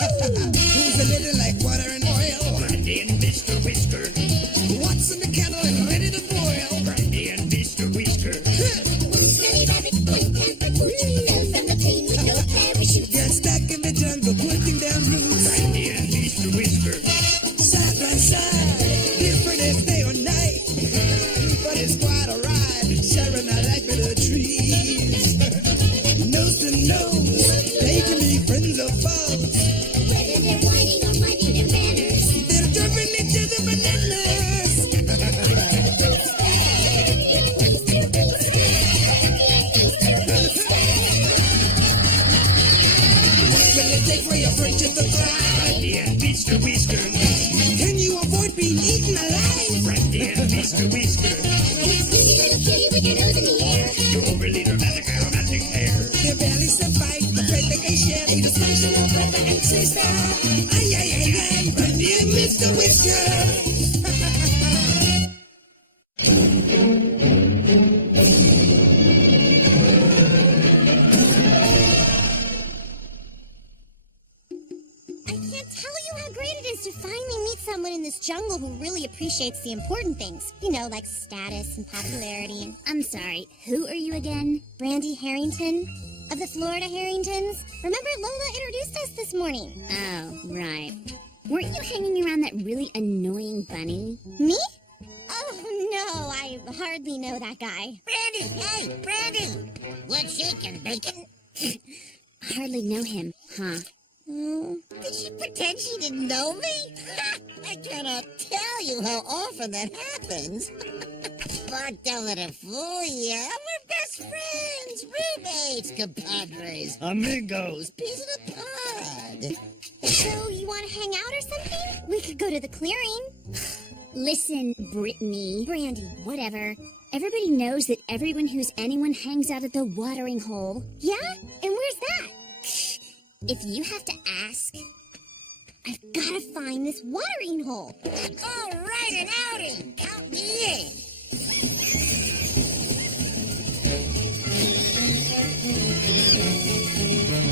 Who's a little like water and oil? Brandy and Mr. Whisker. What's in the kettle and ready to boil? Brandy and Mr. Whisker. Got stuck in the jungle, putting down roots. Brandy and Mr. Whisker. Side by side, different if day or night. But it's quite a ride, sharing our life with the trees. Nose to nose, they can be friends or foes. Whether they're whining or minding their manners, They're dropping each other bananas. What will it take for your friendship to thrive? Brandy and Mr. Whisker. Can you avoid being eaten alive? Brandy and Mr. Whisker. sneaky little kitty with your nose in the air. Your overly dramatic aromatic hair. Their bellies survive the fate they can share. They dysfunctional brother and sister. Ay, ay, ay, ay, Brandy and Mr. Whisker. I can't tell you how great it is to finally meet someone in this jungle who really appreciates the important things. You know, like status and popularity. I'm sorry, who are you again? Brandy Harrington of the Florida Harringtons. Remember Lola introduced us this morning. Oh, right. Weren't you hanging around that really annoying bunny? Me? Oh, no, I hardly know that guy. Brandy, hey, Brandy! What's shaking, bacon? Hardly know him, huh? Did she pretend she didn't know me? I cannot tell you how often that happens. But don't let her fool you. We're best friends, roommates, compadres, amigos, piece of the pod. So you want to hang out or something? We could go to the clearing. Listen, Brittany. Brandy, whatever. Everybody knows that everyone who's anyone hangs out at the watering hole. Yeah? And where's that? If you have to ask, I've got to find this watering hole. All right, an outing. Count me in.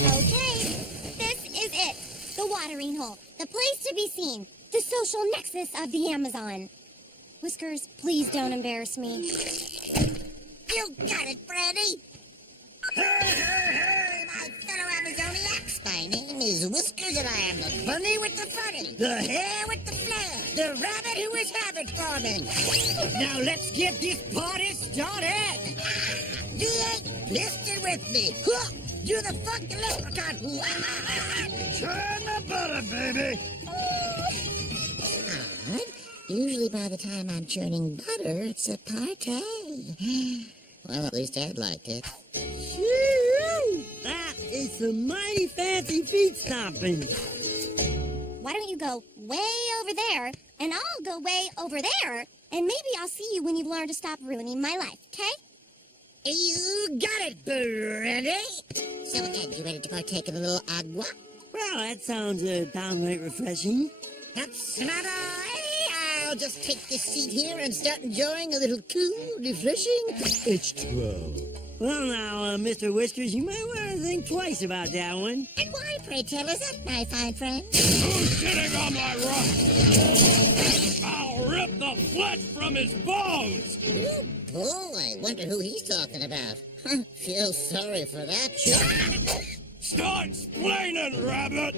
Okay, this is it. The watering hole. The place to be seen. The social nexus of the Amazon. Whiskers, please don't embarrass me. You got it, Brandy. Hey, my fellow Amazoniacs. My name is Whiskers, and I am the bunny with the funny, the hare with the flair, the rabbit who is habit forming. Now let's get this party started. V8, listen with me. Huh, do the funky leprechaun. Turn the butter, baby. Usually by the time I'm churning butter, it's a party. Well, at least I'd like it. That is some mighty fancy feet stomping. Why don't you go way over there, and I'll go way over there, and maybe I'll see you when you've learned to stop ruining my life, okay? You got it, Brandy. So again, you ready to partake in a little agua? Well, that sounds downright refreshing. That's not I. I'll just take this seat here and start enjoying a little cool, refreshing H2O. Well, now, Mr. Whiskers, you might want to think twice about that one. And why, pray tell, is that, my fine friend? Who's sitting on my rock? I'll rip the flesh from his bones. Oh, boy, wonder who he's talking about. Feel sorry for that. Start explaining, rabbit.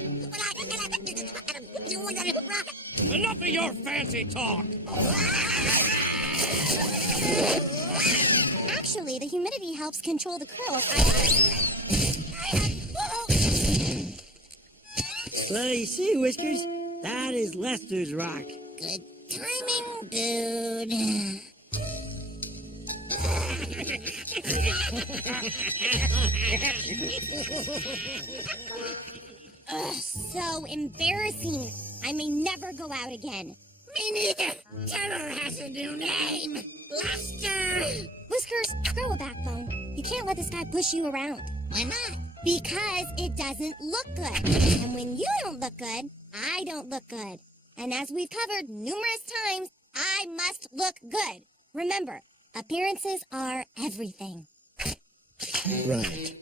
Enough of your fancy talk. Actually, the humidity helps control the curls. Well, you see, Whiskers, that is Lester's rock. Good timing, dude. Ugh, so embarrassing. I may never go out again. Me neither. Terror has a new name. Lester. Whiskers, grow a backbone. You can't let this guy push you around. Why not? Because it doesn't look good. And when you don't look good, I don't look good. And as we've covered numerous times, I must look good. Remember, appearances are everything. Right.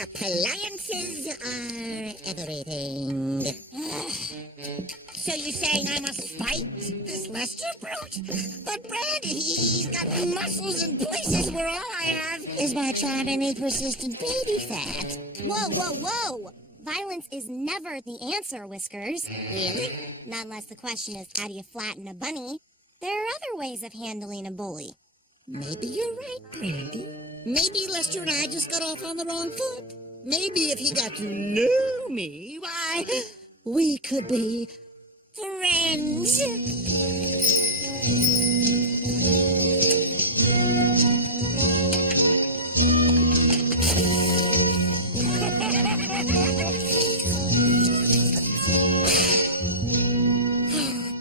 Appliances are everything. saying I must fight this Lester brute? But Brandy, he's got muscles in places where all I have is my charming and persistent baby fat. Whoa, whoa, whoa! Violence is never the answer, Whiskers. Really? Not unless the question is, how do you flatten a bunny? There are other ways of handling a bully. Maybe you're right, Brandy. Maybe Lester and I just got off on the wrong foot. Maybe if he got to know me, why, we could be friends.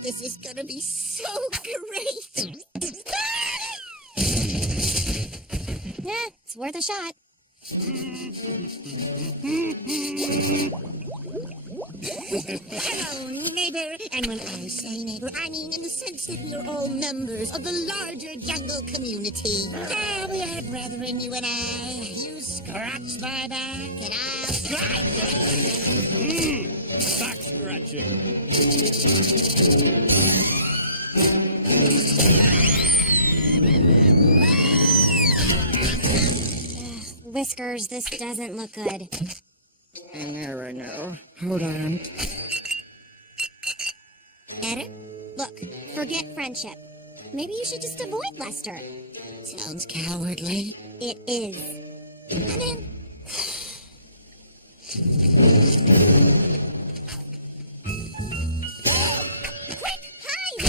This is gonna be so great. Yeah, it's worth a shot. Hello, neighbor. And when I say neighbor, I mean in the sense that we are all members of the larger jungle community. Ah, we are brethren, you and I. You scratch my back, and I'll scratch. Back scratching. Whiskers, this doesn't look good. I know. Hold on. Better? Look, forget friendship. Maybe you should just avoid Lester. Sounds cowardly. It is. Come in. Quick, hide!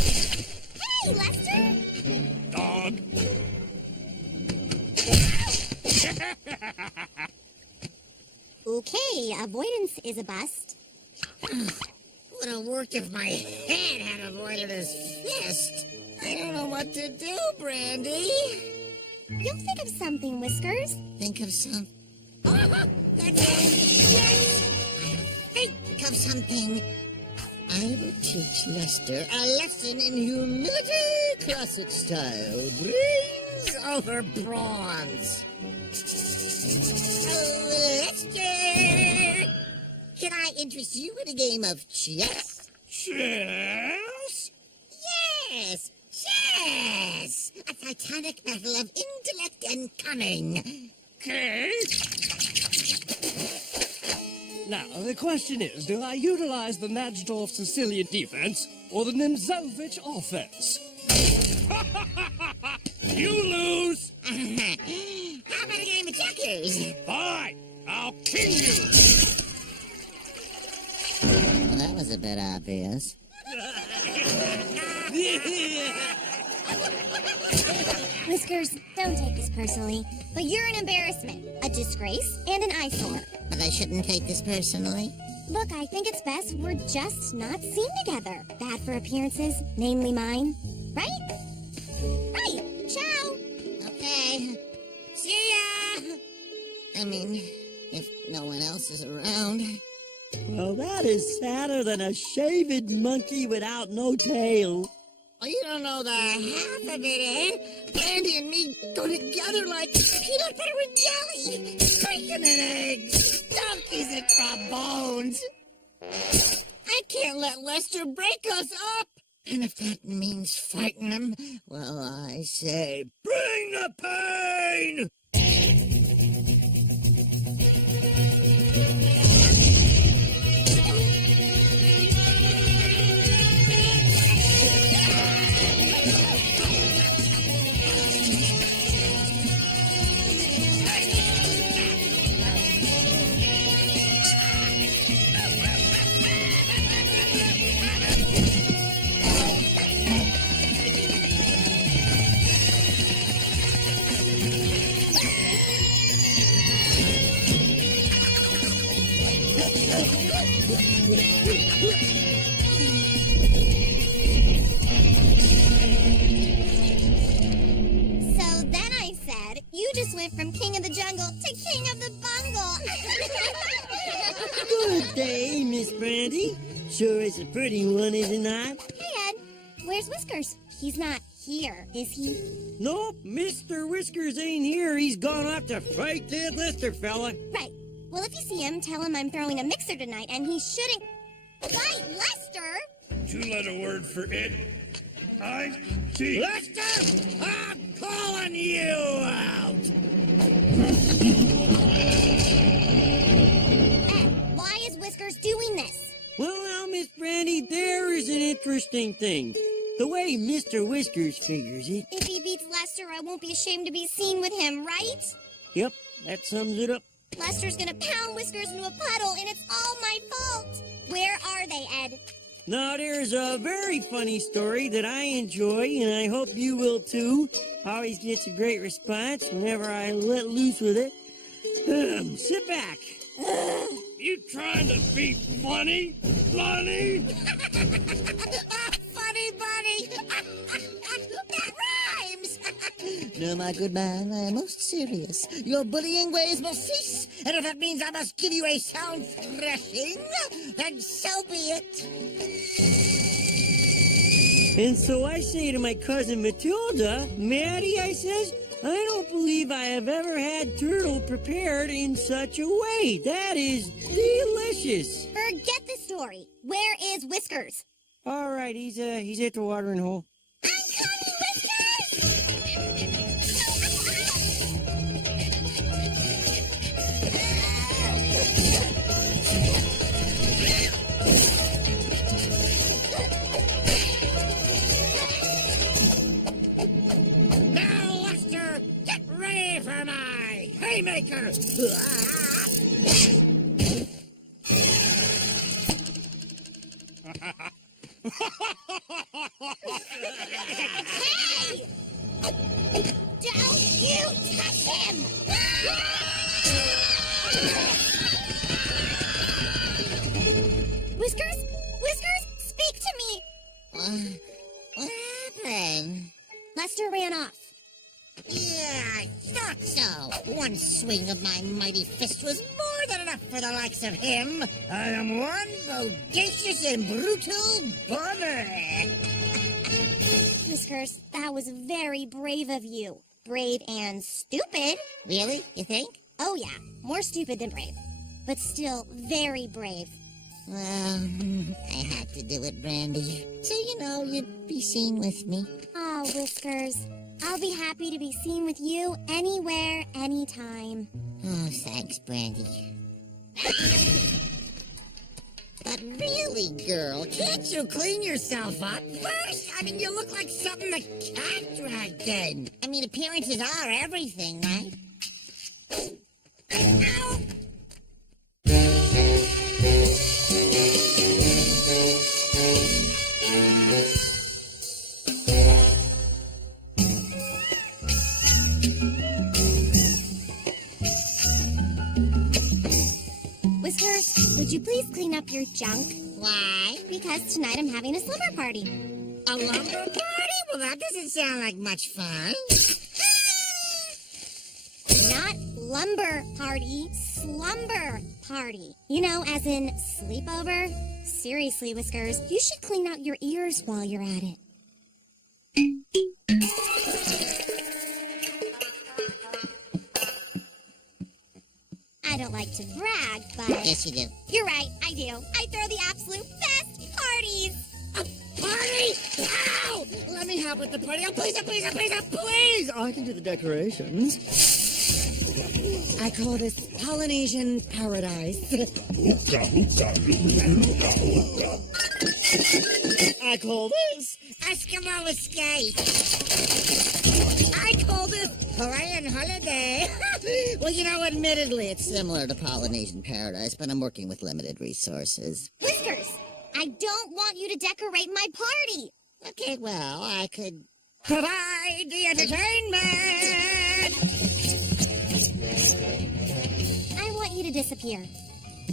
Hey, Lester! Dog. Okay, avoidance is a bust. Would have worked if my head had avoided his fist. I don't know what to do, Brandy. You'll think of something, Whiskers. Think of some... Oh, that's it. Yes! Think of something. I will teach Lester a lesson in humility, classic style. Brains over brawns. Oh, Lester! Can I interest you in a game of chess? Chess? Yes! Chess! A titanic battle of intellect and cunning. Okay. Now, the question is, do I utilize the Najdorf Sicilian defense or the Nimzovich offense? You lose! How about a game of checkers? Fine, I'll king you! Well, that was a bit obvious. Whiskers, don't take this personally, but you're an embarrassment, a disgrace, and an eyesore. But I shouldn't take this personally. Look, I think it's best we're just not seen together. Bad for appearances, namely mine. Right? Right! Ciao! Okay. See ya! I mean, if no one else is around. Well, that is sadder than a shaved monkey without no tail. Oh, you don't know the half of it, eh? Brandy and me go together like peanut butter and jelly. Bacon and eggs. Donkeys and trombones. I can't let Lester break us up. And if that means fighting him, well, I say, Bring the pain! So then I said, you just went from king of the jungle to king of the bungle. Good day, Miss Brandy. Sure is a pretty one, isn't I? Hey, Ed, where's Whiskers? He's not here, is he? Nope, Mr. Whiskers ain't here. He's gone off to fight that Lester fella. Right. Well, if you see him, tell him I'm throwing a mixer tonight and he shouldn't fight Lester. two-letter word for it. I-T. Lester, I'm calling you out! Ed, why is Whiskers doing this? Well, now, Miss Brandy, there is an interesting thing. The way Mr. Whiskers figures it. If he beats Lester, I won't be ashamed to be seen with him, right? Yep, that sums it up. Lester's gonna pound Whiskers into a puddle, and it's all my fault. Where are they, Ed? Now, there's a very funny story that I enjoy, and I hope you will too. Always gets a great response whenever I let loose with it. Sit back. You trying to be funny, Lonnie? Funny bunny! That rhymes! No, my good man, I am most serious. Your bullying ways must cease, And if that means I must give you a sound thrashing, then so be it. And so I say to my cousin Matilda, Maddie, I says, I don't believe I have ever had turtle prepared in such a way. That is delicious. Forget the story. Where is Whiskers? All right, he's at the watering hole. I'm coming, Whiskers! Now, Lester, get ready for my haymaker! Hey! Don't you touch him! Whiskers? Whiskers, speak to me! what happened? Lester ran off. Yeah, I thought so. One swing of my mighty fist was more than enough for the likes of him. I am one bodacious and brutal bunny. Whiskers, that was very brave of you. Brave and stupid. Really? You think? Oh yeah, more stupid than brave. But still very brave. Well, I had to do it, Brandy. So, you'd be seen with me. Oh, Whiskers, I'll be happy to be seen with you anywhere, anytime. Oh, thanks, Brandy. But really, girl, Can't you clean yourself up first? I mean, you look like something the cat dragged in. I mean, appearances are everything, right? Ow! Whiskers, would you please clean up your junk? Why? Because tonight I'm having a slumber party. A lumber party? Well, that doesn't sound like much fun. Not lumber party, slumber party. You know, as in sleepover. Seriously, Whiskers, you should clean out your ears while you're at it. I don't like to brag, but... Yes, you do. You're right, I do. I throw the absolute best parties. Party? Ow! Let me help with the party. Oh, please, oh, please, oh, please, oh, please! I can do the decorations. I call this Polynesian paradise. I call this Eskimo escape. I call this Hawaiian holiday. Well, admittedly, it's similar to Polynesian paradise, but I'm working with limited resources. Whiskers, I don't want you to decorate my party. Okay, well, I could... Provide the entertainment. I want you to disappear.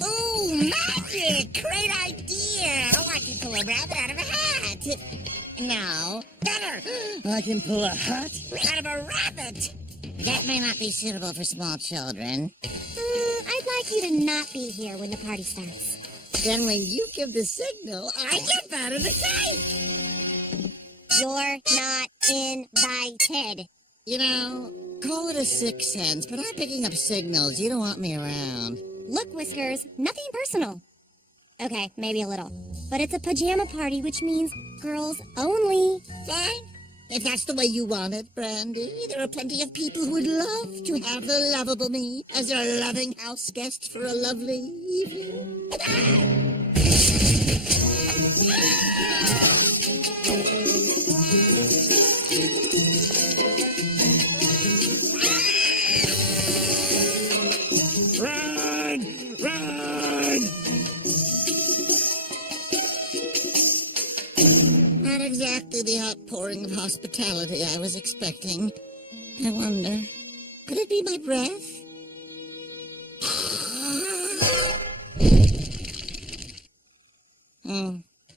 Ooh, magic! Great idea! Oh, I can pull a rabbit out of a hat. No. Better! I can pull a hat. Out of a rabbit! That may not be suitable for small children. I'd like you to not be here when the party starts. Then when you give the signal, I get that in the cake! You're not invited. call it a sixth sense, but I'm picking up signals. You don't want me around. Look, Whiskers, nothing personal. Okay, maybe a little. But it's a pajama party, which means girls only. Fine. If that's the way you want it, Brandy, there are plenty of people who would love to have the lovable me as their loving house guest for a lovely evening. Run! Run! Not exactly the outpouring of hospitality I was expecting. I wonder, could it be my breath?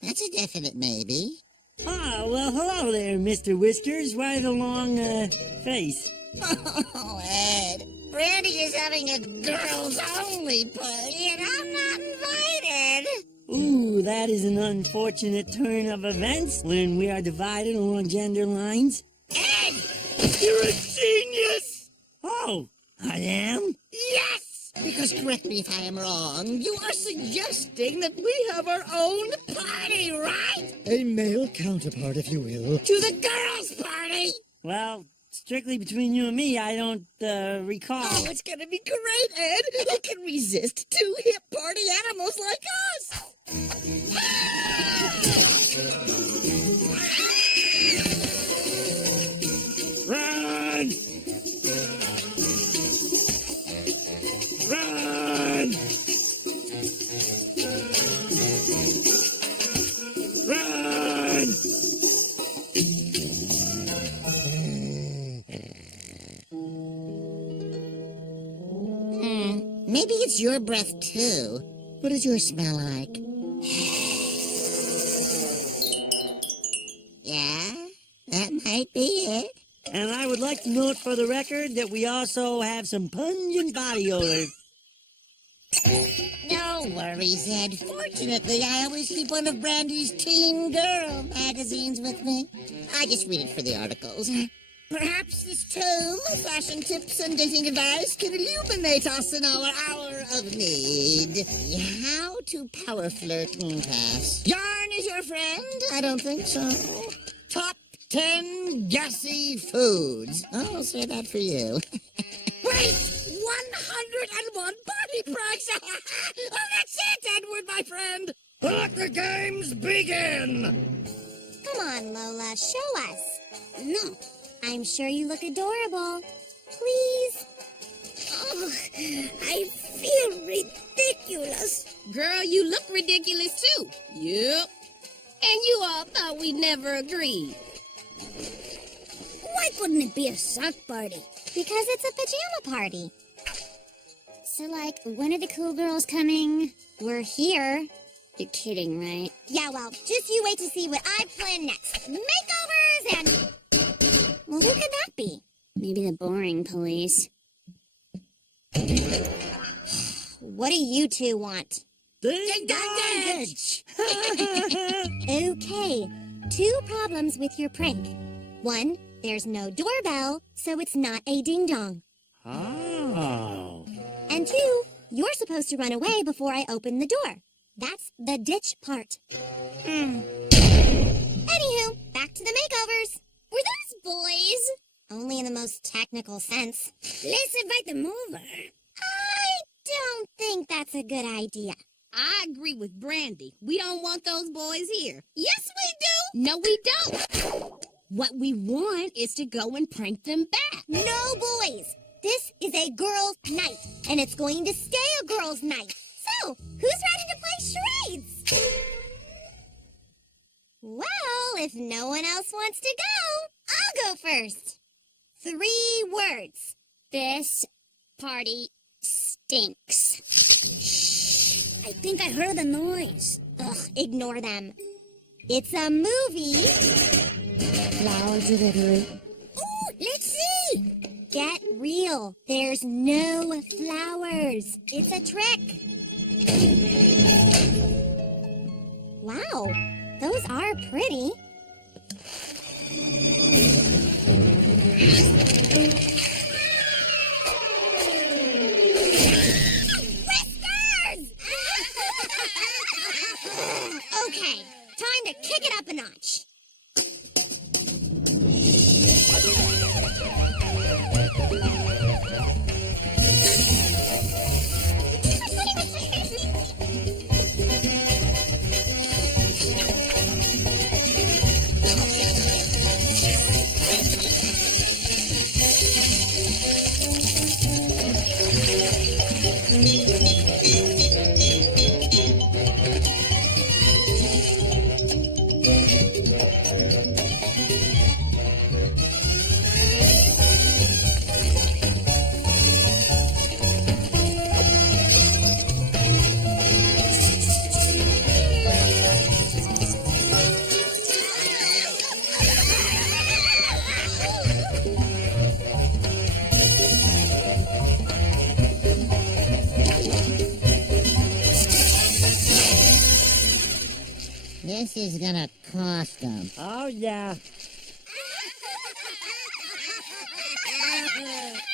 That's a definite maybe. Ah, well, hello there, Mr. Whiskers. Why the long, face? Oh, Ed, Brandy is having a girls-only party, and I'm not invited. Ooh, that is an unfortunate turn of events when we are divided along gender lines. Ed! You're a genius! Oh, I am? Yes! Because, correct me if I am wrong, you are suggesting that we have our own party, right? A male counterpart, if you will. To the girls' party! Well, strictly between you and me, I don't, recall. Oh, it's gonna be great, Ed! Who can resist two hip party animals like us? Run! Run! Run! Maybe it's your breath, too. What does yours smell like? Yeah, that might be it. And I would like to note for the record that we also have some pungent body odor. No worries, Ed. Fortunately, I always keep one of Brandy's teen girl magazines with me. I just read it for the articles. Perhaps this tome of fashion tips and dating advice can illuminate us in our hour of need. How to power flirt and pass. Yarn is your friend? I don't think so. Top 10 gassy foods. Oh, I'll say that for you. Wait! 101 body pranks! Oh, that's it, Edward, my friend! Let the games begin! Come on, Lola, show us. No, I'm sure you look adorable. Please. Oh, I feel ridiculous. Girl, you look ridiculous too. Yep. And you all thought we'd never agreed. Why couldn't it be a sock party? Because it's a pajama party. So, like, when are the cool girls coming? We're here. You're kidding, right? Yeah, well, just you wait to see what I plan next. Makeovers and... Well, who could that be? Maybe the boring police. What do you two want? Ding dong ditch! Okay, 2 problems with your prank. 1, there's no doorbell, so it's not a ding-dong. Oh. And 2, you're supposed to run away before I open the door. That's the ditch part. Anywho, back to the makeovers. Were those boys? Only in the most technical sense. Let's invite them over. I don't think that's a good idea. I agree with Brandy. We don't want those boys here. Yes, we do. No, we don't. What we want is to go and prank them back. No, boys. This is a girls' night, and it's going to stay a girls' night. So, who's ready to play charades? Well, if no one else wants to go, I'll go first. 3 words. This party stinks. I think I heard a noise. Ugh, ignore them. It's a movie. Flower delivery. Oh, let's see. Get real. There's no flowers. It's a trick. Wow, those are pretty. Whiskers! Okay, time to kick it up a notch. This is gonna cost them. Oh, yeah.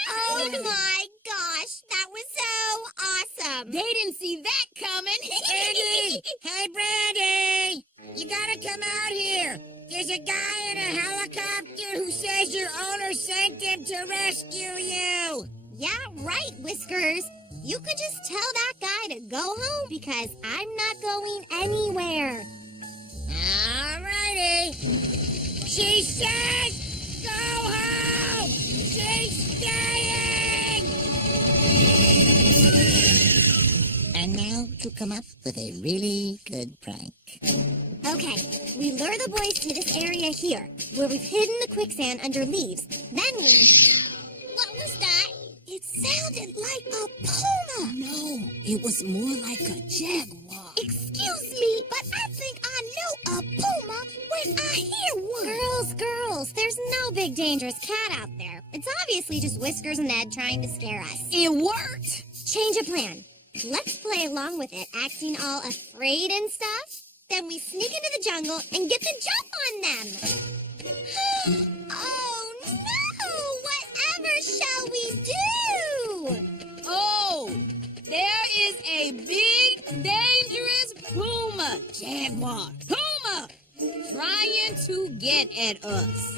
Oh my gosh, that was so awesome. They didn't see that coming. Brandy! Hey, Brandy! You gotta come out here. There's a guy in a helicopter who says your owner sent him to rescue you. Yeah, right, Whiskers. You could just tell that guy to go home because I'm not going anywhere. Alrighty. She says go home! She's staying! And now to come up with a really good prank. Okay, we lure the boys to this area here, where we've hidden the quicksand under leaves. Then we... What was that? It sounded like a puma. No, it was more like a jaguar. Excuse me, but I think I know a puma when I hear one. Girls, there's no big dangerous cat out there. It's obviously just Whiskers and Ed trying to scare us. It worked. Change of plan. Let's play along with it, acting all afraid and stuff. Then we sneak into the jungle and get the jump on them. Oh no! Whatever shall we do? Oh, there is a big, dangerous puma, jaguar, puma, trying to get at us.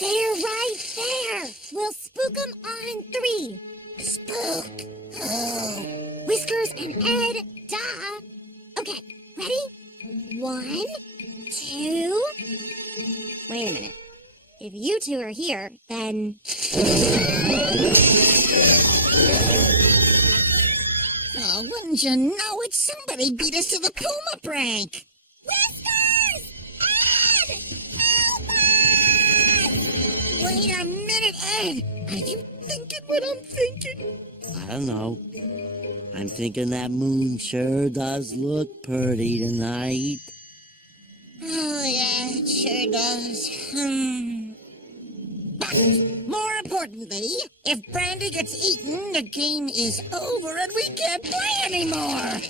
They're right there. We'll spook them on 3. Spook. Oh. Whiskers and Ed, duh. Okay, ready? 1, 2. Wait a minute. If you two are here, then... Oh, wouldn't you know it? Somebody beat us to the puma prank. Whiskers! Ed! Help us! Wait a minute, Ed. Are you thinking what I'm thinking? I don't know. I'm thinking that moon sure does look pretty tonight. Oh, yeah, it sure does. But more importantly, if Brandy gets eaten, the game is over and we can't play anymore.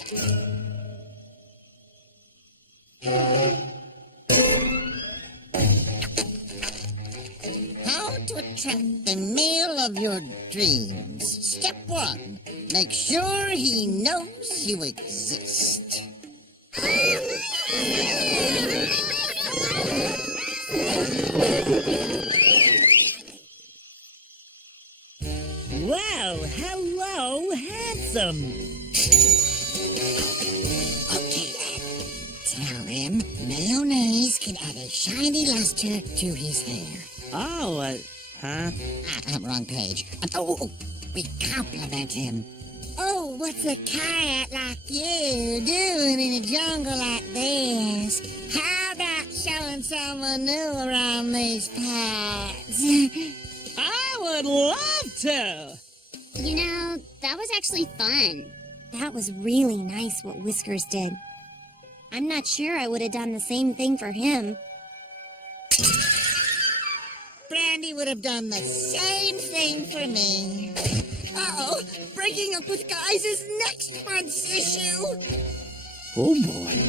How to attract the male of your dreams. Step 1, make sure he knows you exist. Well, hello, handsome. Okay, tell him mayonnaise can add a shiny luster to his hair. Oh, huh? Wrong page. We compliment him. Oh, what's a cat like you doing in a jungle like this? How about showing someone new around these parts? I would love to. You know, that was actually fun. That was really nice what Whiskers did. I'm not sure I would have done the same thing for him. Brandy would have done the same thing for me. Uh-oh, breaking up with guys is next month's issue. Oh, boy.